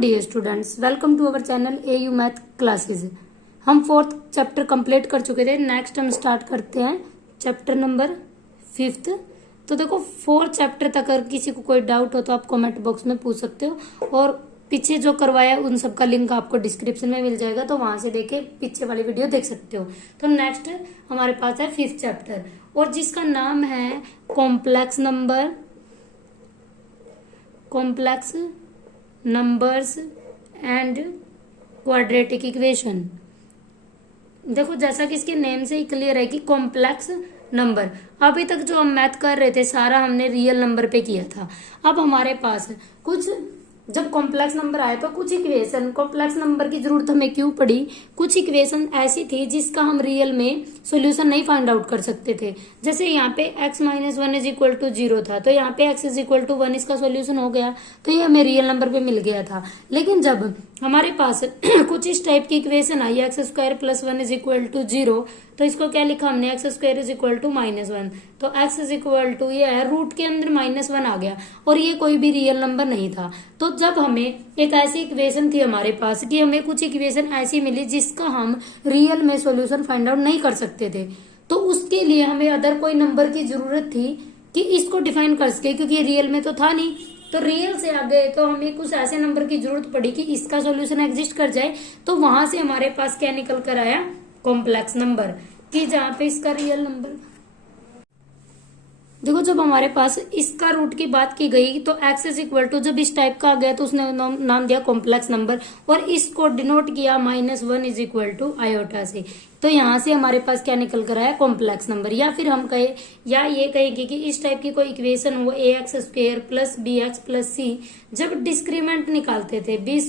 Dear students, welcome to our channel AU math classes. हम 4th chapter complete कर चुके थे। नेक्स्ट हम स्टार्ट करते हैं चैप्टर नंबर 5th। तो देखो 4th चैप्टर तक अगर किसी को कोई डाउट हो तो आप कमेंट बॉक्स में पूछ सकते हो, और पीछे जो करवाया है उन सब का लिंक आपको डिस्क्रिप्शन में मिल जाएगा, तो वहां से देखे पीछे वाली वीडियो देख सकते हो। तो नेक्स्ट हमारे पास है 5th चैप्टर, और जिसका नाम है complex numbers and quadratic equation. देखो जैसा कि इसके नेम से ही क्लियर है कि कॉम्प्लेक्स नंबर। अभी तक जो हम मैथ कर रहे थे सारा हमने रियल नंबर पे किया था। अब हमारे पास कुछ जब कॉम्प्लेक्स नंबर आए तो कुछ इक्वेशन, कॉम्प्लेक्स नंबर की जरूरत हमें क्यों पड़ी, कुछ इक्वेशन ऐसी थी जिसका हम रियल में सॉल्यूशन नहीं फाइंड आउट कर सकते थे। जैसे यहाँ पे x - 1 = 0 था, तो यहाँ पे x = 1 इसका सॉल्यूशन हो गया, तो ये हमें रियल नंबर पे मिल गया था। लेकिन जब हमारे पास कुछ इस टाइप की इक्वेशन आई, x² + 1 = 0, तो इसको क्या लिखा हमने, x² = -1, तो x ये है रूट के अंदर -1 आ गया, और ये कोई भी रियल नंबर नहीं था। तो जब हमें एक ऐसी इक्वेशन थी हमारे पास कि हमें कुछ इक्वेशन ऐसी मिली जिसका हम रियल में सॉल्यूशन फाइंड आउट नहीं कर सकते थे, तो उसके लिए हमें अदर कोई नंबर की जरूरत थी कि इसको डिफाइन कर सके, क्योंकि रियल में तो था नहीं। तो रियल से आगे तो हमें कुछ ऐसे नंबर की जरूरत पड़ी कि इसका सॉल्यूशन एग्जिस्ट कर जाए। तो वहां से हमारे पास क्या निकल कर आया, कॉम्प्लेक्स नंबर, कि जहां पे इसका रियल नंबर, देखो जब हमारे पास इसका रूट की बात की गई तो x = जब इस टाइप का आ गया तो उसने नाम दिया कॉम्प्लेक्स नंबर, और इसको डिनोट किया -1 = आयोटा से। तो यहां से हमारे पास क्या निकल कर आया, कॉम्प्लेक्स नंबर। या फिर हम कहे, या ये कहेंगे कि इस टाइप की कोई इक्वेशन हो ax² + bx + c, जब डिस्क्रीमेंट निकालते थे b²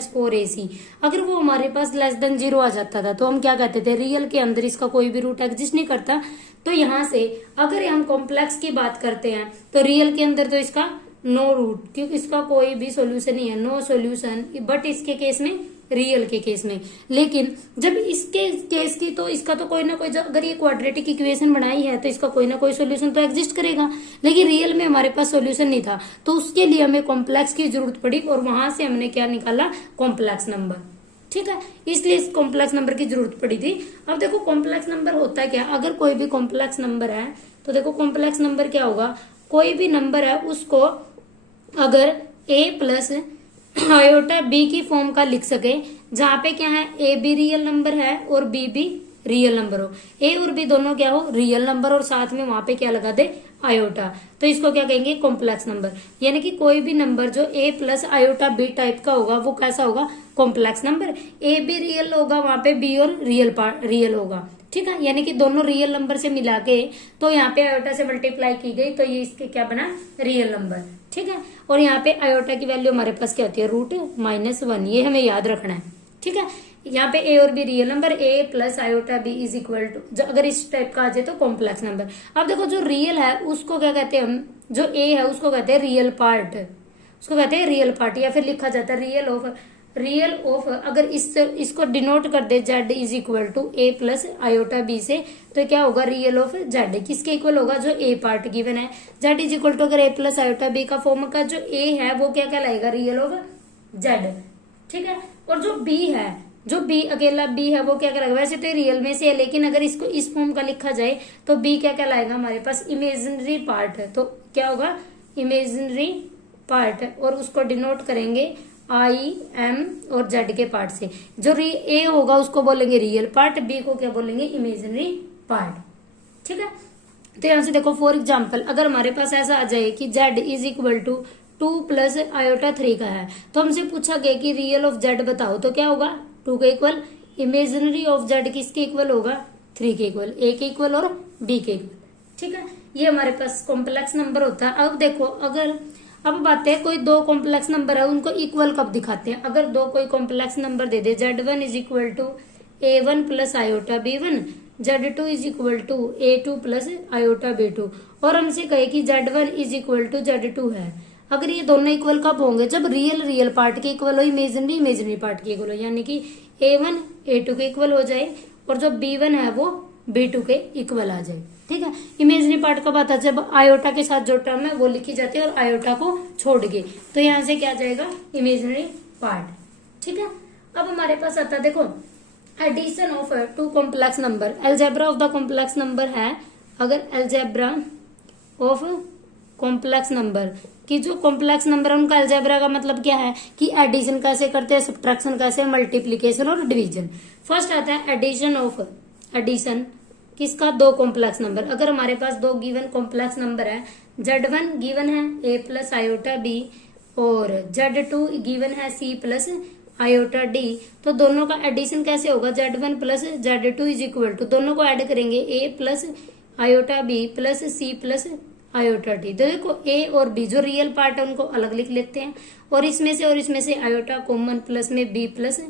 - 4ac, अगर वो हमारे पास <0 आ जाता था तो हम क्या कहते थे, रियल के अंदर इसका कोई भी रूट एग्जिस्ट नहीं करता। तो यहाँ से अगर हम कॉम्प्लेक्स की बात करते हैं तो रियल के अंदर तो इसका नो रूट, क्योंकि इसका कोई भी सॉल्यूशन नहीं है, नो सॉल्यूशन। बट इसके केस में, रियल के केस में, लेकिन जब इसके केस की तो इसका तो कोई ना कोई, अगर ये क्वाड्रेटिक इक्वेशन बनाई है तो इसका कोई ना कोई सॉल्यूशन तो एग्जिस्ट करेगा। लेकिन रियल में हमारे पास सॉल्यूशन नहीं था, तो उसके लिए हमें कॉम्प्लेक्स की जरूरत पड़ी, और वहां से हमने क्या निकाला, कॉम्प्लेक्स नंबर। ठीक है, इसलिए इस कॉम्प्लेक्स नंबर की जरूरत पड़ी थी। अब देखो कॉम्प्लेक्स नंबर होता है क्या, अगर कोई भी कॉम्प्लेक्स नंबर है तो देखो कॉम्प्लेक्स नंबर क्या होगा, कोई भी नंबर है उसको अगर a + आयोटा b की फॉर्म का लिख सके, जहां पे क्या है, a भी रियल नंबर है और b भी रियल नंबर हो, a और b दोनों क्या हो, रियल नंबर, और साथ में वहां पे क्या लगा दे, आयोटा, तो इसको क्या कहेंगे, कॉम्प्लेक्स नंबर। यानी कि कोई भी नंबर जो a + आयोटा b टाइप का होगा वो कैसा होगा, कॉम्प्लेक्स नंबर। a भी रियल होगा, वहां पे b और रियल होगा। ठीक है, यानी कि दोनों रियल नंबर से मिला के, तो यहाँ पे आयोटा से मल्टीप्लाई की गई तो ये इसके क्या बना, रियल नंबर। ठीक है, और यहाँ पे आयोटा की वैल्यू हमारे पास क्या होती है, √-1, ये हमें याद रखना है। ठीक है, यहाँ पे a और b real number, a + iota b = अगर इस टाइप का आ जाए तो कॉम्प्लेक्स नंबर। अब देखो जो रियल है उसको क्या कहते हैं हम, जो a है उसको कहते हैं रियल पार्ट, उसको कहते हैं रियल पार्ट, या फिर लिखा जाता है रियल ऑफ। अगर इसको डिनोट कर दे z = a + आयोटा b से, तो क्या होगा, रियल ऑफ z, किसके इक्वल होगा, जो a पार्ट गिवन है। z = अगर a + आयोटा b का फॉर्म का जो a है वो क्या कहलाएगा, रियल ऑफ z। ठीक है, और जो b है, जो b अकेला b है वो क्या कहलाएगा, वैसे तो रियल में से है, लेकिन अगर इसको इस फॉर्म का लिखा जाए तो b क्या कहलाएगा, हमारे पास इमेजिनरी पार्ट है। तो क्या होगा, इमेजिनरी पार्ट, और उसको डिनोट करेंगे I, M और Z के पार्ट से। जो A होगा उसको बोलेंगे रियल पार्ट, B को क्या बोलेंगे, इमेजिनरी पार्ट। ठीक है, तो यहां से देखो फॉर एग्जाम्पल, अगर हमारे पास ऐसा आ जाए कि Z = 2 + आयोटा 3 का है, तो हमसे पूछा गया कि रियल ऑफ Z बताओ, तो क्या होगा, 2 के इक्वल, इमेजिनरी ऑफ Z किसके इक्वल होगा, 3 के इक्वल, A के इक्वल और B के इक्वल। ठीक है, ये हमारे पास कॉम्प्लेक्स नंबर होता है। अब देखो, अब बात है, कोई दो कॉम्प्लेक्स नंबर है उनको इक्वल कब दिखाते हैं, अगर दो कोई कॉम्प्लेक्स नंबर दे दे, Z1 = a1 + iota b1, Z2 = a2 + iota b2, और हमसे कहे कि Z1 = Z2 है। अगर ये दोनों इक्वल कब होंगे, जब रियल पार्ट के इक्वल हो, इमेजिनरी पार्ट के इक्वल हो, यानी कि a1 a2 के इक्वल हो जाए, और जो b1 है वो b2 के इक्वल आ जाए। ठीक है, इमेजरी पार्ट कब आता है, जब आयोटा के साथ जो टर्म है वो लिखी जाती है और आयोटा को छोड़ के, तो यहाँ से क्या आ जाएगा, इमेजनरी पार्ट। ठीक है, अब हमारे पास आता है देखो addition of two complex number. Algebra of the complex number है, अगर अलजेब्रा ऑफ कॉम्प्लेक्स नंबर कि जो कॉम्प्लेक्स नंबर है उनका अलजेब्रा का मतलब क्या है कि एडिशन कैसे करते हैं, सब्ट्रैक्शन कैसे, मल्टीप्लीकेशन और डिवीजन। फर्स्ट आता है एडिशन किसका, दो कॉम्प्लेक्स नंबर। अगर हमारे पास दो गिवन कॉम्प्लेक्स नंबर है, Z1 गिवन है a प्लस आयोटा b और Z2 गिवन है c प्लस आयोटा d, तो दोनों का एडिशन कैसे होगा, Z1 plus Z2 is equal to, दोनों को ऐड करेंगे a plus iota b plus c plus iota d। तो देखो a और b जो रियल पार्ट है उनको अलग लिख लेते हैं और इसमें से आयोटा कॉमन प्लस में b प्लस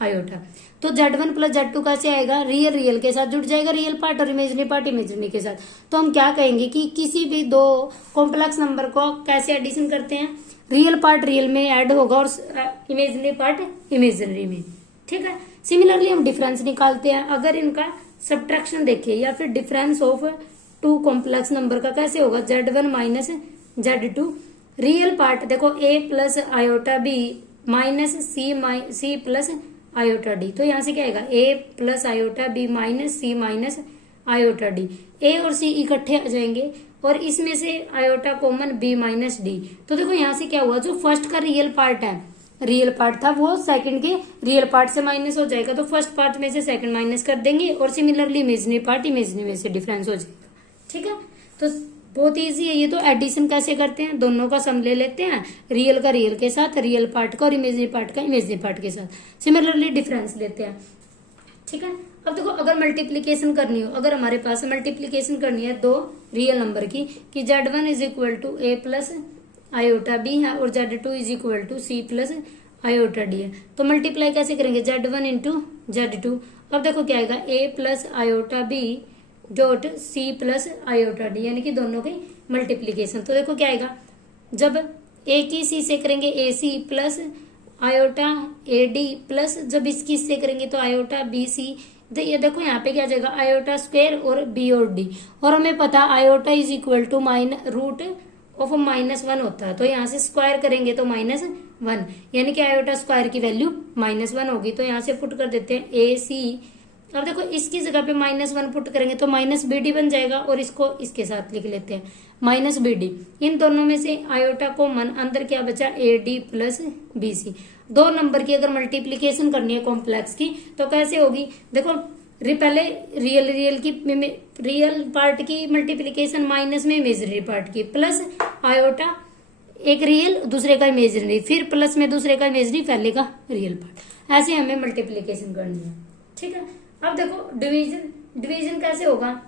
आयोटा। तो Z1 प्लस Z2 कैसे आएगा, रियल के साथ जुड़ जाएगा, रियल पार्ट और इमेजनरी पार्ट इमेजनरी के साथ। तो हम क्या कहेंगे कि किसी भी दो कॉम्प्लेक्स नंबर को कैसे एडिशन करते हैं, रियल पार्ट रियल में ऐड होगा और इमेजनरी पार्ट इमेजनरी में। ठीक है, सिमिलरली हम डिफरेंस निकालते हैं। अगर इनका सब्ट्रैक्शन देखें या फिर difference of two complex number का कैसे होगा, Z1 minus Z2, real part देखो a plus iota b minus c plus iota d. तो यहाँ से क्या आएगा, a plus iota b minus c minus iota d. a और c इकट्ठे आ जाएंगे और इसमें से iota common b minus d. तो देखो यहाँ से क्या हुआ, जो फर्स्ट का रियल पार्ट था वो सेकंड के रियल पार्ट से माइनस हो जाएगा, तो फर्स्ट पार्ट में से सेकंड माइनस कर देंगे और सिमिलरली इमेजनरी पार्ट इमेजनरी में से डिफरेंस हो जाएगा। ठीक है, तो बहुत इजी है ये। तो एडिशन कैसे करते हैं, दोनों का सम ले लेते हैं, रियल का रियल के साथ, रियल पार्ट का और इमेजनरी पार्ट का इमेजनरी पार्ट के साथ, सिमिलरली डिफरेंस लेते हैं। ठीक है, अब देखो अगर मल्टीप्लीकेशन करनी हो, अगर हमारे पास मल्टीप्लीकेशन करनी है दो रियल नंबर की कि Z1 is equal to a plus iota b है और Z2 is equal to c plus iota d है, तो मल्टीप्लाई कैसे करेंगे, Z1 इंटू Z2। अब देखो क्या आएगा, a plus iota b dot c plus iota d, यानी कि दोनों की मल्टीप्लीकेशन। तो देखो क्या आएगा, जब a की c से करेंगे ac plus iota ad plus जब इसकी से करेंगे तो आयोटा bc। तो ये देखो यहाँ पे क्या आ जाएगा, आयोटा स्क्वायर और b और d, और हमें पता iota is equal to root of -1 होता है, तो यहाँ से स्क्वायर करेंगे तो -1, यानी कि आयोटा स्क्वायर की वैल्यू -1 होगी। तो यहाँ से पुट कर देते हैं ac। अब देखो इसकी जगह पे -1 पुट करेंगे तो -bd बन जाएगा और इसको इसके साथ लिख लेते हैं -bd। इन दोनों में से आयोटा कॉमन, अंदर क्या बचा ad प्लस bc। दो नंबर की अगर मल्टीप्लीकेशन करनी है कॉम्प्लेक्स की तो कैसे होगी, देखो पहले रियल पार्ट की मल्टीप्लीकेशन माइनस में इमेजनरी पार्ट की, प्लस आयोटा एक रियल दूसरे का इमेजनरी, फिर प्लस में दूसरे का इमेजनरी पहले का रियल पार्ट, ऐसे हमें मल्टीप्लीकेशन करनी है। ठीक है, अब देखो डिवीजन कैसे होगा,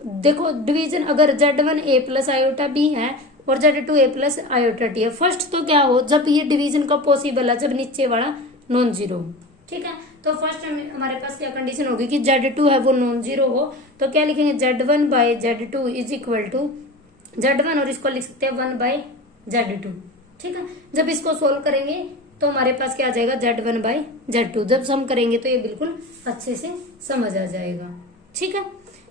देखो डिवीजन अगर Z1 a plus iota b है और Z2 a plus iota t है, फर्स्ट तो क्या हो, जब ये डिवीजन का पॉसिबल है, जब नीचे वाला नॉन जीरो हो। ठीक है, तो फर्स्ट हमारे पास क्या कंडीशन होगी कि Z2 है वो नॉन जीरो हो, तो क्या लिखेंगे, Z1 bye Z2 is equal to Z1 और इसको लिख सकते हैं 1 बाय Z2। ठीक है, जब इसको सोल्व करेंगे तो हमारे पास क्या आ जाएगा, Z1 बाय Z2। जब सम करेंगे तो ये बिल्कुल अच्छे से समझ आ जाएगा। ठीक है,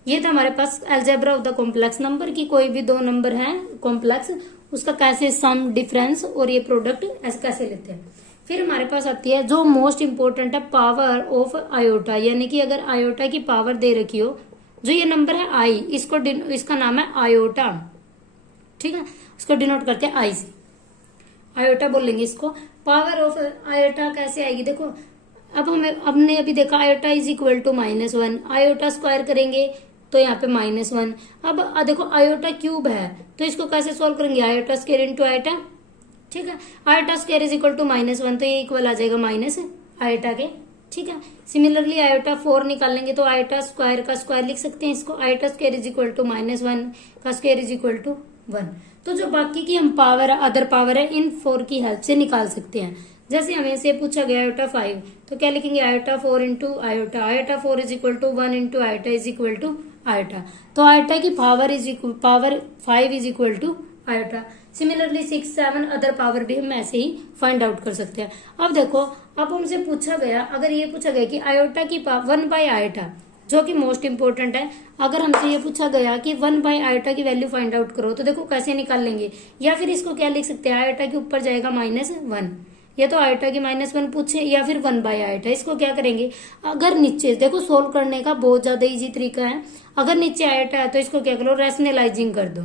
ये था हमारे पास algebra of the complex number की, कोई भी दो नंबर है कॉम्प्लेक्स उसका कैसे सम, डिफरेंस और ये प्रोडक्ट ऐसे कैसे लेते हैं। फिर हमारे पास आती है जो मोस्ट इंपोर्टेंट है, पावर ऑफ आयोटा, यानी कि अगर आयोटा की पावर दे रखी हो, जो ये नंबर है आई, इसका नाम है आयोटा। ठीक है, इसको डिनोट करते हैं आई से, आयोटा बोलेंगे इसको। पावर ऑफ आयोटा कैसे आएगी, देखो अब हमने अभी देखा iota is equal to -1, iota square करेंगे तो यहाँ पे -1। अब देखो आयोटा क्यूब है तो इसको कैसे सॉल्व करेंगे, आयोटा स्क्वायर इंटू आयोटा। ठीक है, iota square is equal to -1, तो ये इक्वल आ जाएगा माइनस आयोटा के। ठीक है, सिमिलरली आयोटा 4 निकाल लेंगे तो आयोटा स्क्वायर का स्क्वायर लिख सकते हैं इसको, iota square is equal to -1 का स्क्वायर इज इक्वल टू 1। तो जो बाकी की हम पावर अदर पावर है इन 4 की हेल्प से निकाल सकते हैं। जैसे हमें से पूछा गया आयोटा 5, तो क्या लिखेंगे, iota 4 into iota, iota 4 is equal to 1 into iota is equal to iota. तो आयोटा की power 5 is equal to iota. Similarly 6, 7 other power भी हम ऐसे ही फाइंड आउट कर सकते हैं। अब देखो, अब हमसे पूछा गया, अगर ये पूछा गया कि आयोटा की 1 बाय आयोटा, जो कि मोस्ट इंपोर्टेंट है, अगर हमसे ये पूछा गया कि 1 बाय आयोटा की वैल्यू फाइंड आउट करो, तो देखो कैसे निकाल लेंगे, या फिर इसको क्या लिख सकते हैं, आयोटा के ऊपर जाएगा -1, या तो आयोटा की -1 पूछे या फिर 1/आयोटा। इसको क्या करेंगे, अगर नीचे देखो सोल्व करने का बहुत ज्यादा इजी तरीका है। अगर नीचे आयोटा है तो इसको क्या करो, रैशनलाइजिंग कर दो।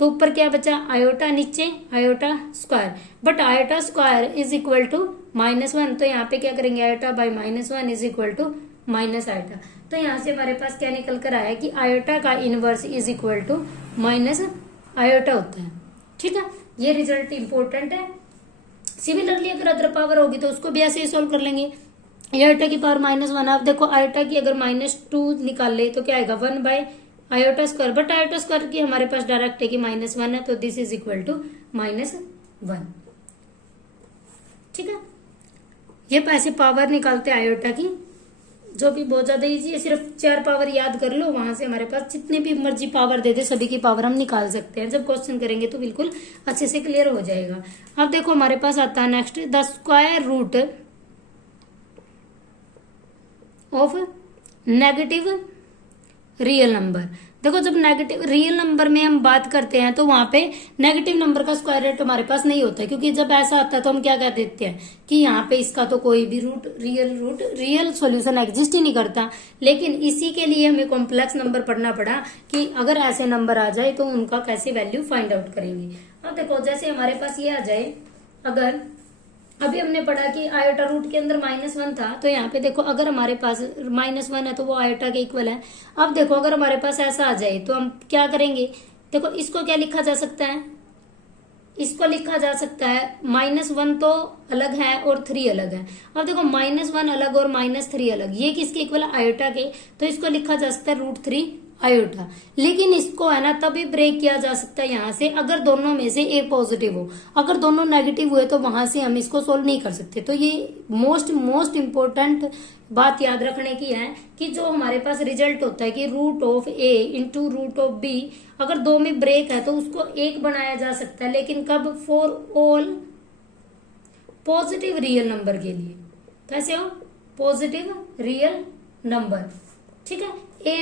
तो ऊपर क्या बचा, आयोटा, नीचे iota square, but iota square is equal to -1। तो यहाँ पे क्या करेंगे, iota by -1 is equal to minus iota. तो यहाँ से हमारे पास क्या निकल कर आया कि आयोटा का inverse is equal to minus iota होता है। ठीक है, ये रिजल्ट इंपॉर्टेंट है। सिमिलरली अगर अदर पावर होगी तो उसको भी ऐसे ही सोल्व कर लेंगे। आयोटा की पावर -1, आप देखो आयोटा की अगर -2 निकाल ले तो क्या आएगा, 1/आयोटा स्क्वायर, बट आयोटा स्क्वायर की हमारे पास डायरेक्ट है कि -1 है, तो दिस इज इक्वल टू -1। ठीक है, ये पैसे पावर निकालते आयोटा की, जो भी बहुत ज्यादा इजी है। सिर्फ 4 पावर याद कर लो, वहां से हमारे पास जितने भी मर्जी पावर दे दे सभी की पावर हम निकाल सकते हैं। जब क्वेश्चन करेंगे तो बिल्कुल अच्छे से क्लियर हो जाएगा। अब देखो हमारे पास आता है next, the square root of negative real number. देखो जब नेगेटिव रियल नंबर में हम बात करते हैं तो वहां पे नेगेटिव नंबर का स्क्वायर रूट हमारे पास नहीं होता है, क्योंकि जब ऐसा आता है तो हम क्या कह देते हैं कि यहाँ पे इसका तो कोई भी रियल सॉल्यूशन एग्जिस्ट ही नहीं करता। लेकिन इसी के लिए हमें कॉम्प्लेक्स नंबर पढ़ना पड़ा कि अगर ऐसे नंबर आ जाए तो उनका कैसे वैल्यू फाइंड आउट करेंगे। अब देखो जैसे हमारे पास ये आ जाए, अगर अभी हमने पढ़ा कि आयोटा रूट के अंदर -1 था, तो यहाँ पे देखो अगर हमारे पास -1 है तो वो आयोटा के इक्वल है। अब देखो अगर हमारे पास ऐसा आ जाए तो हम क्या करेंगे, देखो इसको क्या लिखा जा सकता है, इसको लिखा जा सकता है -1 तो अलग है और 3 अलग है। अब देखो -1 अलग और -3 अलग, ये किसके इक्वल है, आयोटा के, तो इसको लिखा जा सकता है √3 आयोटा। लेकिन इसको है ना तभी ब्रेक किया जा सकता है यहाँ से अगर दोनों में से एक पॉजिटिव हो। अगर दोनों नेगेटिव हुए तो वहां से हम इसको सोल्व नहीं कर सकते। तो ये मोस्ट इंपोर्टेंट बात याद रखने की है कि जो हमारे पास रिजल्ट होता है कि √A इंटू √B, अगर दो में ब्रेक है तो उसको एक बनाया जा सकता है, लेकिन कब, for all positive real number के लिए। कैसे हो, पॉजिटिव रियल नंबर। ठीक है, A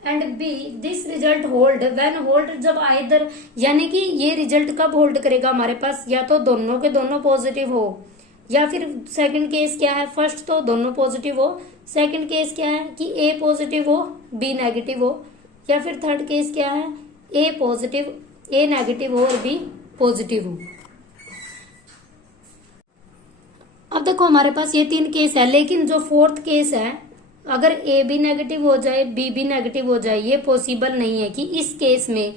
and b this result hold when hold, जब आइदर, यानी कि ये रिजल्ट कब होल्ड करेगा हमारे पास, या तो दोनों के दोनों पॉजिटिव हो, या फिर सेकंड केस क्या है, फर्स्ट तो दोनों पॉजिटिव हो, सेकंड केस क्या है कि ए पॉजिटिव हो बी नेगेटिव हो, या फिर थर्ड केस क्या है, ए नेगेटिव हो और बी पॉजिटिव हो। अब देखो हमारे पास ये 3 केस है, लेकिन जो फोर्थ केस है, अगर ए भी नेगेटिव हो जाए बी भी नेगेटिव हो जाए, ये पॉसिबल नहीं है कि इस केस में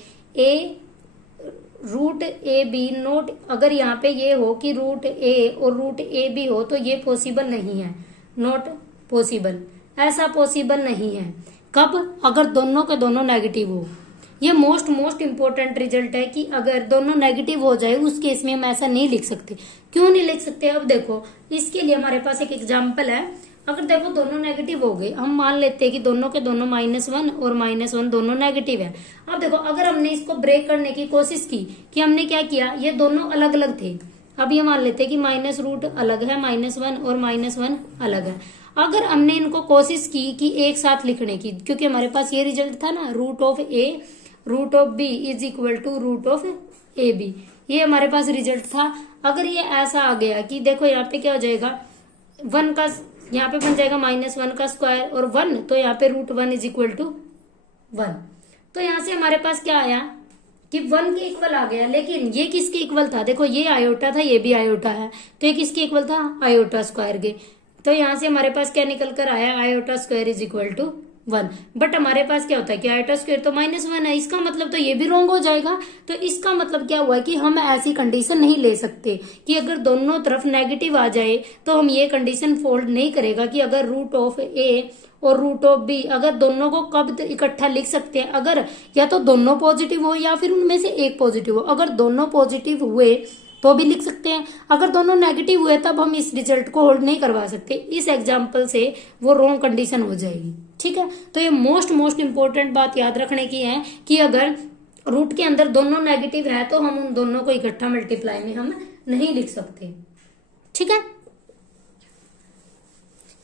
√AB नोट, अगर यहाँ पे ये हो कि √A और √AB हो तो ये पॉसिबल नहीं है, नॉट पॉसिबल, ऐसा पॉसिबल नहीं है। कब, अगर दोनों के दोनों नेगेटिव हो। ये मोस्ट इंपोर्टेंट रिजल्ट है कि अगर दोनों नेगेटिव हो जाए उस केस में हम ऐसा नहीं लिख सकते। क्यों नहीं लिख सकते, अब देखो इसके लिए हमारे पास एक एग्जाम्पल है। अगर देखो दोनों नेगेटिव हो गए, हम मान लेते हैं कि दोनों के दोनों -1 और -1 दोनों नेगेटिव है। अब देखो अगर हमने इसको ब्रेक करने की कोशिश की, कि हमने क्या किया, ये दोनों अलग अलग थे, अब ये मान लेते हैं कि माइनस रूट अलग है, -1 और -1 अलग है। अगर हमने इनको कोशिश की कि एक साथ लिखने की, क्योंकि हमारे पास ये रिजल्ट था ना, √A √B is equal to √AB, ये हमारे पास रिजल्ट था। अगर ये ऐसा आ गया कि देखो यहाँ पे क्या हो जाएगा, 1 का यहाँ पे बन जाएगा -1 का स्क्वायर और 1, तो यहाँ पे √1 इज इक्वल टू 1। तो यहाँ से हमारे पास क्या आया कि 1 के इक्वल आ गया। लेकिन ये किसके इक्वल था, देखो ये आयोटा था, ये भी आयोटा है, तो ये किसके इक्वल था, आयोटा स्क्वायर के। तो यहाँ से हमारे पास क्या निकल कर आया, iota square is equal to 1। But हमारे पास क्या होता है कि आयोटा स्क्वायर तो -1 है, इसका मतलब तो ये भी रॉन्ग हो जाएगा। तो इसका मतलब क्या हुआ कि हम ऐसी कंडीशन नहीं ले सकते कि अगर दोनों तरफ नेगेटिव आ जाए तो हम ये कंडीशन फोल्ड नहीं करेगा कि अगर √A और √B, अगर दोनों को कब इकट्ठा लिख सकते हैं, अगर या तो दोनों पॉजिटिव हो या फिर उनमें से एक पॉजिटिव हो। अगर दोनों पॉजिटिव हुए तो भी लिख सकते हैं, अगर दोनों नेगेटिव हुए तब हम इस रिजल्ट को होल्ड नहीं करवा सकते। इस एग्जाम्पल से वो रॉन्ग कंडीशन हो जाएगी। ठीक है, तो ये मोस्ट इंपोर्टेंट बात याद रखने की है कि अगर रूट के अंदर दोनों नेगेटिव है तो हम उन दोनों को इकट्ठा मल्टीप्लाई में हम नहीं लिख सकते। ठीक है,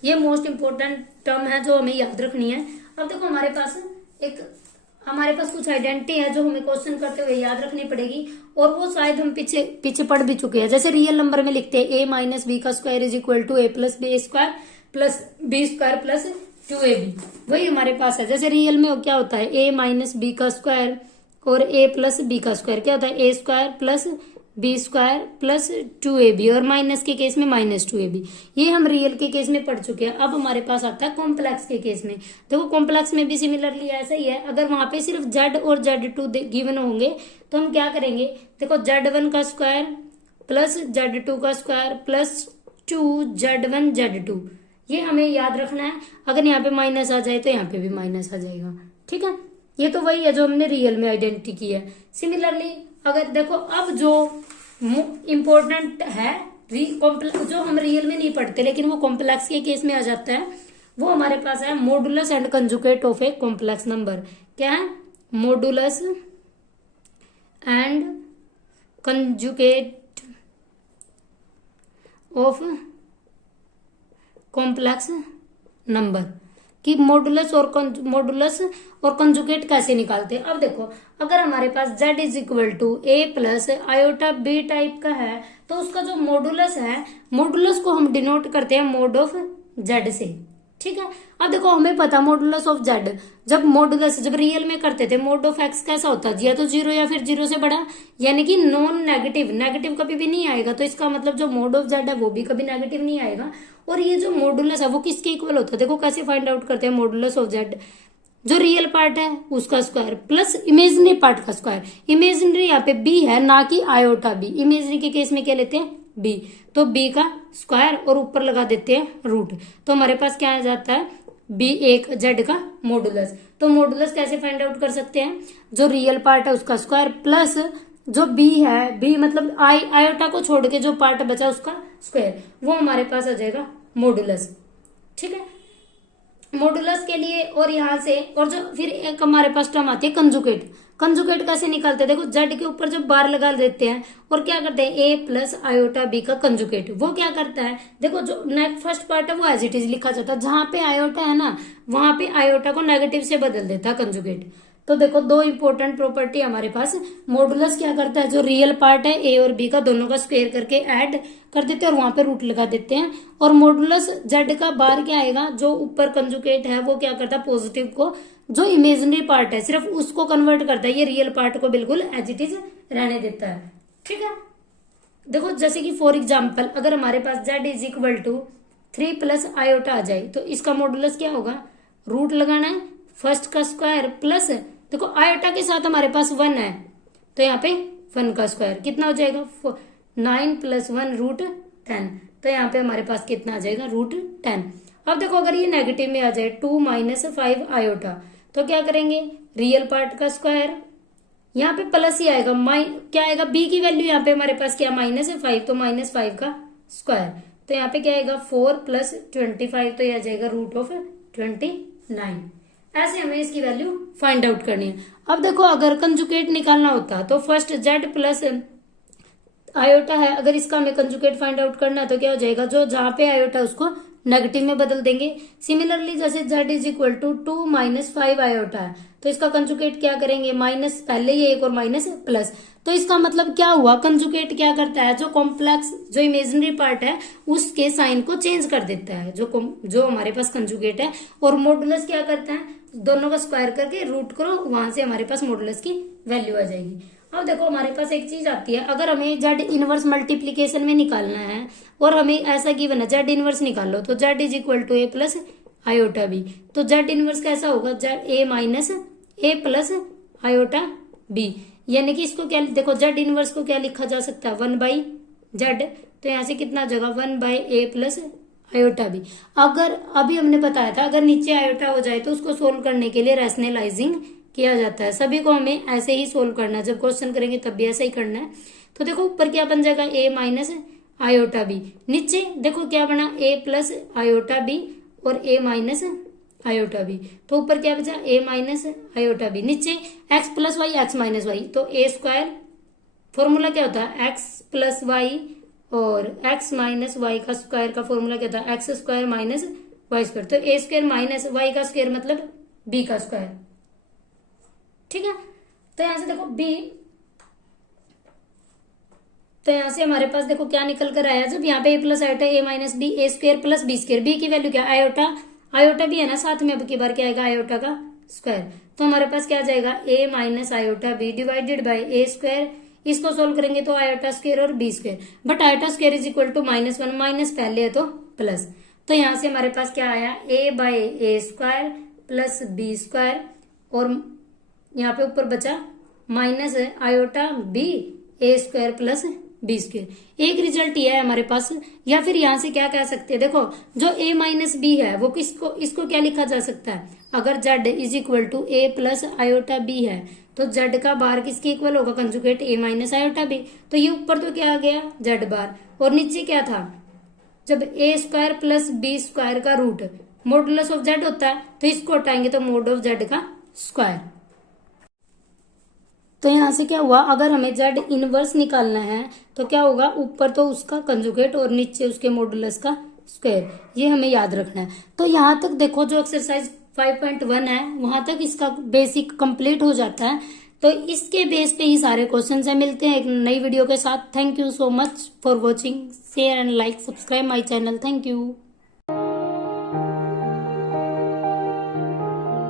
ये मोस्ट इंपोर्टेंट टर्म है जो हमें याद रखनी है। अब देखो हमारे पास एक हमारे पास कुछ आइडेंटिटी है जो हमें क्वेश्चन करते हुए याद रखनी पड़ेगी, और वो शायद हम पीछे पीछे पढ़ भी चुके हैं। जैसे रियल नंबर में लिखते हैं a माइनस बी का square is equal to a plus b square plus b square plus 2ab, वही हमारे पास है। जैसे रियल में क्या होता है, a माइनस बी का स्क्वायर और a प्लस बी का स्क्वायर क्या होता है, a square plus b square plus 2ab, और माइनस के केस में माइनस 2ab। ये हम रियल के केस में पढ़ चुके हैं। अब हमारे पास आता है कॉम्प्लेक्स के केस में। देखो कॉम्प्लेक्स में भी सिमिलरली ऐसा ही है। अगर वहां पे सिर्फ z और z2 गिवन होंगे तो हम क्या करेंगे, देखो z1 का स्क्वायर प्लस z2 का स्क्वायर प्लस 2z1 z2, ये हमें याद रखना है। अगर यहाँ पे माइनस आ जाए तो यहाँ पे भी माइनस आ जाएगा, ठीक है। ये तो वही है जो हमने रियल में आइडेंटिटी की है। सिमिलरली अगर देखो अब जो इम्पोर्टेंट है जो हम रियल में नहीं पढ़ते लेकिन वो कॉम्प्लेक्स के केस में आ जाता है, वो हमारे पास है modulus and conjugate of a complex number. क्या है, modulus and conjugate of complex number कि मॉडुलस और कंजुगेट कैसे निकालते हैं। अब देखो अगर हमारे पास z is equal to a plus iota b type का है तो उसका जो मॉडुलस है, मॉडुलस को हम डिनोट करते हैं मोड ऑफ z से, ठीक है। अब देखो हमें पता मॉडुलस ऑफ z, जब रियल में करते थे मोड ऑफ x कैसा होता है, या तो 0 या फिर 0 से बड़ा, यानी कि नॉन नेगेटिव, नेगेटिव कभी भी नहीं आएगा। तो इसका मतलब जो मोड ऑफ z है वो भी कभी नेगेटिव नहीं आएगा। और ये जो मॉडुलस है वो किसके इक्वल होता है, देखो कैसे फाइंड आउट करते हैं। मॉडुलस ऑफ z, जो रियल पार्ट है उसका स्क्वायर प्लस इमेजिनरी पार्ट का स्क्वायर। इमेजिनरी यहाँ पे b है ना कि आयोटा b, इमेजिनरी के केस में क्या लेते हैं b, तो b का स्क्वायर और ऊपर लगा देते हैं रूट। तो हमारे पास क्या आ जाता है, b एक z का मॉडुलस। तो मॉडुलस कैसे फाइंड आउट कर सकते हैं, जो रियल पार्ट है उसका स्क्वायर प्लस जो b है, b मतलब आयोटा को छोड़ के जो पार्ट बचा उसका स्क्वायर, वो हमारे पास आ जाएगा मॉडुलस, ठीक है। मॉडुलस के लिए और यहाँ से, और जो फिर एक हमारे पास टर्म आती है कंजुगेट। कंजुगेट कैसे निकालते हैं, देखो z के ऊपर जब बार लगा देते हैं और क्या करते हैं a प्लस आयोटा b का कंजुगेट, वो क्या करता है, देखो जो फर्स्ट पार्ट है वो एज इट इज लिखा जाता है, जहां पे आयोटा है ना वहां पे आयोटा को नेगेटिव से बदल देता है कंजुगेट। तो देखो दो इंपॉर्टेंट प्रॉपर्टी हमारे पास। मॉडुलस क्या करता है, जो रियल पार्ट है a और b का दोनों का स्क्वायर करके ऐड कर देते हैं और वहां पे रूट लगा देते हैं। और मॉडुलस z का बार क्या आएगा, जो ऊपर कंजुगेट है वो क्या करता है, पॉजिटिव को, जो इमेजिनरी पार्ट है सिर्फ उसको कन्वर्ट करता है, ये रियल पार्ट को बिल्कुल एज इट इज रहने देता है, ठीक है। देखो जैसे कि फॉर एग्जाम्पल अगर हमारे पास z is equal to 3 plus iota आ जाए तो इसका मॉडुलस क्या होगा, रूट लगाना है फर्स्ट का स्क्वायर प्लस, देखो आयोटा के साथ हमारे पास 1 है तो यहाँ पे 1 का स्क्वायर कितना हो जाएगा, 9 प्लस 1 रूट 10, तो यहाँ पे हमारे पास कितना आ जाएगा, रूट 10। अब देखो अगर ये नेगेटिव में आ जाए 2 माइनस 5 आयोटा तो क्या करेंगे, रियल पार्ट का स्क्वायर, यहाँ पे प्लस ही आएगा, क्या आएगा, b की वैल्यू यहाँ पे हमारे पास क्या माइनस है 5, तो माइनस 5 का स्क्वायर, तो यहाँ पे क्या आएगा 4 प्लस 25, तो यह आ जाएगा रूट ऑफ 29। ऐसे हमें इसकी वैल्यू फाइंड आउट करनी है। अब देखो अगर कंजुगेट निकालना होता तो फर्स्ट z प्लस आयोटा है, अगर इसका हमें कंजुगेट फाइंड आउट करना है तो क्या हो जाएगा, जो जहां पे आयोटा उसको नेगेटिव में बदल देंगे। सिमिलरली जैसे z is equal to 2 minus 5 iota है तो इसका कंजुगेट क्या करेंगे, माइनस पहले ही एक और माइनस प्लस, तो इसका मतलब क्या हुआ, कंजुगेट क्या करता है, जो कॉम्प्लेक्स जो इमेजिनरी पार्ट है उसके साइन को चेंज कर देता है, जो हमारे पास कंजुगेट है। और मॉडुलस क्या करता है, दोनों का स्क्वायर करके रूट करो, वहां से हमारे पास मॉडुलस की वैल्यू आ जाएगी। अब देखो हमारे पास एक चीज आती है, अगर हमें z इनवर्स मल्टीप्लीकेशन में निकालना है और हमें ऐसा गिवन है z इनवर्स निकाल लो, तो z is equal to a plus iota b, तो z इनवर्स कैसा होगा, a minus a plus iota b, यानी कि इसको क्या, देखो z इनवर्स को क्या लिखा जा सकता है, 1 बाई z, तो यहाँ से कितना जगह 1 by a plus iota b. अगर अभी हमने बताया था अगर नीचे आयोटा हो जाए तो उसको सोल्व करने के लिए रैशनलाइजिंग किया जाता है। सभी को हमें ऐसे ही सोल्व करना है, जब क्वेश्चन करेंगे तब भी ऐसा ही करना है। तो देखो ऊपर क्या बन जाएगा, a माइनस आयोटा बी, नीचे देखो क्या बना, a प्लस आयोटा बी और a माइनस आयोटा बी, तो ऊपर क्या बचा, a माइनस आयोटा बी, नीचे x plus y x minus y, तो a स्क्वायर फॉर्मूला क्या होता है, x प्लस वाई और x माइनस वाई का स्क्वायर का फॉर्मूला क्या था, x square minus y square, तो a स्क्वायर माइनस वाई का स्क्वायर मतलब b का स्क्वायर, ठीक है। तो यहां से देखो बी, तो यहां से हमारे पास देखो क्या निकल कर आया, जब यहाँ पे a plus iota a minus b a square plus b square, b की वैल्यू क्या आयोटा, आयोटा भी है ना साथ में, अब की बार क्या आएगा आयोटा का स्क्वायर। तो हमारे पास क्या आ जाएगा a minus iota b divided by a square, इसको सोल्व करेंगे तो आयोटा स्क्वायर और b square, but iota square is equal to -1, minus पहले है तो प्लस। तो यहां से हमारे पास क्या आया a by a square plus b square, और यहाँ पे ऊपर बचा minus iota b a square plus b square. एक रिजल्ट ये है हमारे पास। या फिर यहां से क्या कह सकते हैं, देखो जो a माइनस बी है वो किसको, इसको क्या लिखा जा सकता है, अगर z is equal to a plus iota b है तो z का बार किसके इक्वल होगा, conjugate a minus iota b. तो ये ऊपर तो क्या आ गया z बार, और नीचे क्या था, जब a square plus b square का रूट मॉडुलस ऑफ z होता है, तो इसको हटाएंगे तो मोड ऑफ z का स्क्वायर। तो यहां से क्या हुआ, अगर हमें z इनवर्स निकालना है तो क्या होगा, ऊपर तो उसका कंजुगेट और नीचे उसके मॉडुलस का स्क्वायर, ये हमें याद रखना है। तो यहां तक देखो जो एक्सरसाइज 5.1 है वहां तक इसका बेसिक कंप्लीट हो जाता है। तो इसके बेस पे ही सारे क्वेश्चन है। मिलते हैं एक नई वीडियो के साथ। Thank you so much for watching, share and like, subscribe my channel. Thank you.